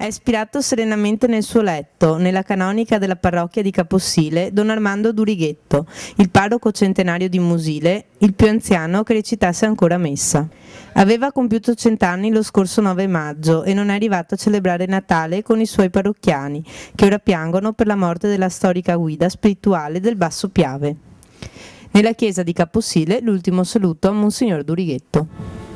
È ispirato serenamente nel suo letto, nella canonica della parrocchia di Caposile, don Armando Durighetto, il parroco centenario di Musile, il più anziano che recitasse ancora messa. Aveva compiuto 100 anni lo scorso 9 maggio e non è arrivato a celebrare Natale con i suoi parrocchiani, che ora piangono per la morte della storica guida spirituale del Basso Piave. Nella chiesa di Caposile l'ultimo saluto a Monsignor Durighetto.